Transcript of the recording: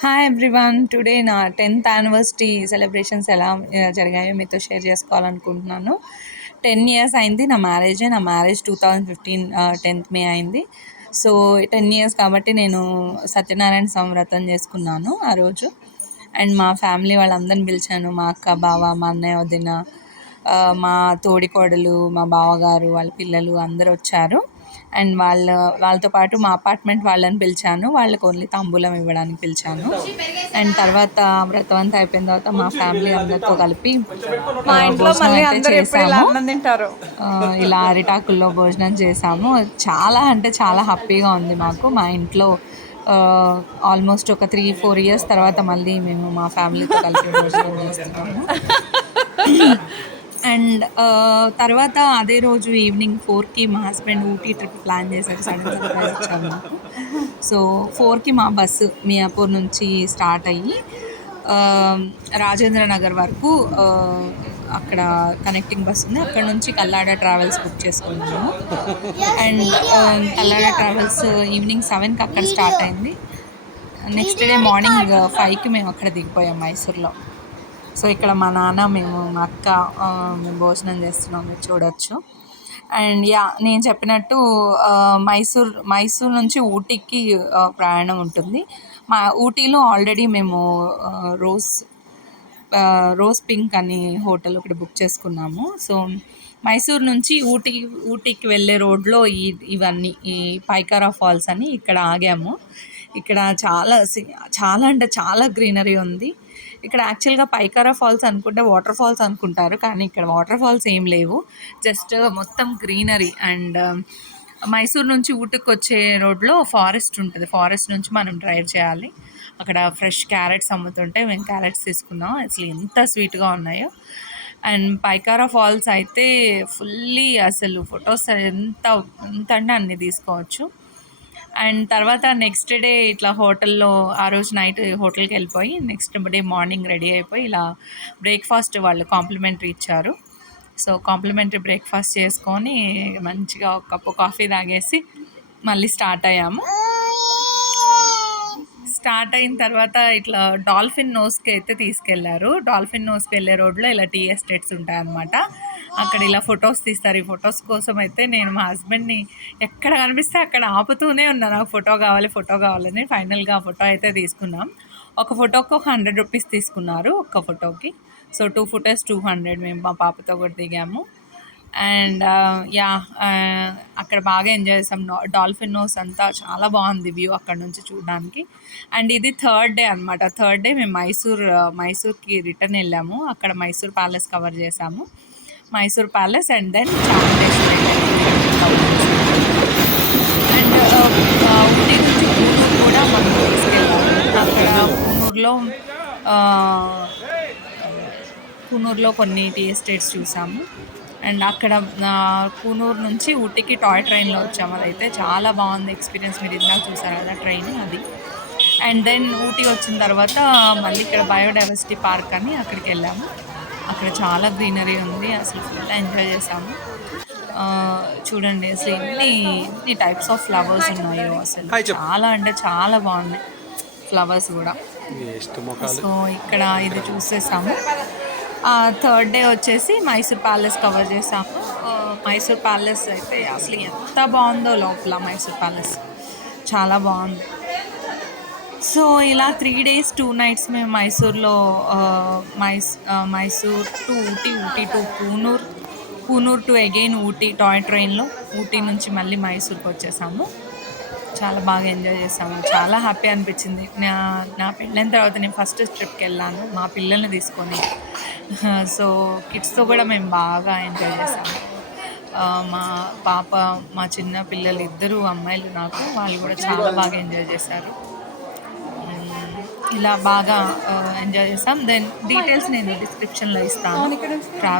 Hi everyone. Today నా 10th anniversary celebrations ఎలా జరిగాయో మీతో షేర్ చేసుకోవాలనుకుంటున్నాను. 10 ఇయర్స్ అయింది నా మ్యారేజ్ 2015 10th మే అయింది. సో 10 ఇయర్స్ కాబట్టి నేను సత్యనారాయణ స్వామి వ్రతం చేసుకున్నాను ఆ రోజు. అండ్ మా ఫ్యామిలీ వాళ్ళందరిని పిలిచాను. మా అక్క, బావ, మా అన్నయ్య, వదిన, మా తోడికోడలు, మా బావగారు, వాళ్ళ పిల్లలు అందరూ వచ్చారు. అండ్ వాళ్ళతో పాటు మా అపార్ట్మెంట్ వాళ్ళని పిలిచాను. వాళ్ళకి ఓన్లీ తాంబూలం ఇవ్వడానికి పిలిచాను. అండ్ తర్వాత వ్రతం అంతా అయిపోయిన తర్వాత మా ఫ్యామిలీ అందరితో కలిపి మా ఇంట్లో భోజనం మళ్ళీ అయితే అందరూ ఎప్పుడు ఇలా చేసాము. అన్నం తింటారు. ఇలా అరిటాకుల్లో భోజనం చేసాము. చాలా అంటే చాలా హ్యాపీగా ఉంది మాకు. మా ఇంట్లో ఆల్మోస్ట్ ఒక 3-4 ఇయర్స్ తర్వాత మళ్ళీ మేము మా ఫ్యామిలీతో కలిపి భోజనం చేస్తున్నాము. అండ్ తర్వాత అదే రోజు ఈవినింగ్ 4కి మా హస్బెండ్ ఊటీ ట్రిప్ ప్లాన్ చేశారు. సడన్ సర్ప్రైజ్ ఇచ్చారు నాకు. సో 4కి మా బస్సు మియాపూర్ నుంచి స్టార్ట్ అయ్యి రాజేంద్ర నగర్ వరకు అక్కడ కనెక్టింగ్ బస్ ఉంది. అక్కడ నుంచి కల్లాడ ట్రావెల్స్ బుక్ చేసుకున్నాము. అండ్ కల్లాడ ట్రావెల్స్ ఈవినింగ్ 7కి అక్కడ స్టార్ట్ అయింది. నెక్స్ట్ డే మార్నింగ్ 5కి మేము అక్కడ దిగిపోయాం మైసూర్లో. సో ఇక్కడ మా నాన్న, మేము, మా అక్క మేము భోజనం చేస్తున్నాం, మీరు చూడొచ్చు. అండ్ నేను చెప్పినట్టు మైసూర్ నుంచి ఊటీకి ప్రయాణం ఉంటుంది. ఊటీలో ఆల్రెడీ మేము రోజ్ పింక్ అని హోటల్ ఒకటి బుక్ చేసుకున్నాము. సో మైసూర్ నుంచి ఊటీకి వెళ్ళే రోడ్లో ఇవన్నీ ఈ పైకారా ఫాల్స్ అని ఇక్కడ ఆగాము. ఇక్కడ చాలా అంటే చాలా గ్రీనరీ ఉంది. ఇక్కడ యాక్చువల్గా పైకారా ఫాల్స్ అనుకుంటే వాటర్ ఫాల్స్ అనుకుంటారు, కానీ ఇక్కడ వాటర్ ఫాల్స్ ఏం లేవు. జస్ట్ మొత్తం గ్రీనరీ. అండ్ మైసూర్ నుంచి ఊటీకి వచ్చే రోడ్లో ఫారెస్ట్ ఉంటుంది. ఫారెస్ట్ నుంచి మనం డ్రైవ్ చేయాలి. అక్కడ ఫ్రెష్ క్యారెట్స్ అమ్ముతుంటే మేము క్యారెట్స్ తీసుకున్నాం. అసలు ఎంత స్వీట్గా ఉన్నాయో. అండ్ పైకారా ఫాల్స్ అయితే ఫుల్లీ అసలు ఫొటోస్ ఎంత అంటే అన్ని తీసుకోవచ్చు. అండ్ తర్వాత నెక్స్ట్ డే ఇట్లా హోటల్లో ఆ రోజు నైట్ హోటల్కి వెళ్ళిపోయి నెక్స్ట్ డే మార్నింగ్ రెడీ అయిపోయి ఇలా బ్రేక్ఫాస్ట్ వాళ్ళు కాంప్లిమెంటరీ ఇచ్చారు. సో కాంప్లిమెంటరీ బ్రేక్ఫాస్ట్ చేసుకొని మంచిగా ఒక కప్పు కాఫీ తాగేసి మళ్ళీ స్టార్ట్ అయ్యాము. స్టార్ట్ అయిన తర్వాత ఇట్లా డాల్ఫిన్ నోస్కి అయితే తీసుకెళ్లారు. డాల్ఫిన్ నోస్కి వెళ్ళే రోడ్లో ఇలా టీ ఎస్టేట్స్ ఉంటాయన్నమాట. అక్కడ ఇలా ఫొటోస్ తీస్తారు. ఈ ఫొటోస్ కోసం అయితే నేను మా హస్బెండ్ని ఎక్కడ కనిపిస్తే అక్కడ ఆపుతూనే ఉన్నా, నాకు ఫోటో కావాలని. ఫైనల్గా ఆ ఫోటో అయితే తీసుకున్నాం. ఒక ఫోటోకి ఒక 100 రూపీస్ తీసుకున్నారు ఒక్క ఫోటోకి. సో 2 ఫొటోస్ 200 మేము మా పాపతో కూడా దిగాము. అండ్ అక్కడ బాగా ఎంజాయ్ చేసాం. డాల్ఫిన్ నోస్ అంతా చాలా బాగుంది వ్యూ అక్కడ నుంచి చూడడానికి. అండ్ ఇది థర్డ్ డే అనమాట. థర్డ్ డే మేము మైసూర్కి రిటర్న్ వెళ్ళాము. అక్కడ మైసూర్ ప్యాలెస్ కవర్ చేసాము. Mysore palace and then Chamundeshwari and Ooty నుంచి కూనూరు కూడా మనం తీసుకెళ్ళాము. అక్కడ కూనూరులో కొన్ని టీ ఎస్టేట్స్ చూసాము. అండ్ అక్కడ కూనూరు నుంచి ఊటీకి టాయ్ ట్రైన్లో వచ్చాము. అదైతే చాలా బాగుంది ఎక్స్పీరియన్స్. మీరు ఇందాక చూసారు కదా ట్రైన్ అది. అండ్ దెన్ ఊటీ వచ్చిన తర్వాత మళ్ళీ ఇక్కడ బయోడైవర్సిటీ పార్క్ అని అక్కడికి వెళ్ళాము. అక్కడ చాలా గ్రీనరీ ఉంది. అసలు ఫుల్ ఎంజాయ్ చేసాము. చూడండి అసలు ఎన్ని టైప్స్ ఆఫ్ ఫ్లవర్స్ ఉన్నాయో. అసలు చాలా అంటే చాలా బాగున్నాయి ఫ్లవర్స్ కూడా. సో ఇక్కడ ఇది చూసేసాము. థర్డ్ డే వచ్చేసి మైసూర్ ప్యాలెస్ కవర్ చేసాము. మైసూర్ ప్యాలెస్ అయితే అసలు ఎంత బాగుందో లోపల. మైసూర్ ప్యాలెస్ చాలా బాగుంది. సో ఇలా 3 days 2 nights మేము మైసూర్లో Mysore to Ooty to Coonoor to again Ooty toy ట్రైన్లో. ఊటీ నుంచి మళ్ళీ మైసూర్కి వచ్చేసాము. చాలా బాగా ఎంజాయ్ చేసాము. చాలా హ్యాపీ అనిపించింది. నా పెళ్ళైన తర్వాత నేను ఫస్ట్ ట్రిప్కి వెళ్ళాను మా పిల్లల్ని తీసుకొని. సో కిడ్స్తో కూడా మేము బాగా ఎంజాయ్ చేసాము. మా పాప, మా చిన్న పిల్లలు ఇద్దరు అమ్మాయిలు నాకు, వాళ్ళు కూడా చాలా బాగా ఎంజాయ్ చేశారు. ఇలా బాగా ఎంజాయ్ చేసాం. దెన్ డీటెయిల్స్ నేను డిస్క్రిప్షన్లో ఇస్తాను. ట్రావెల్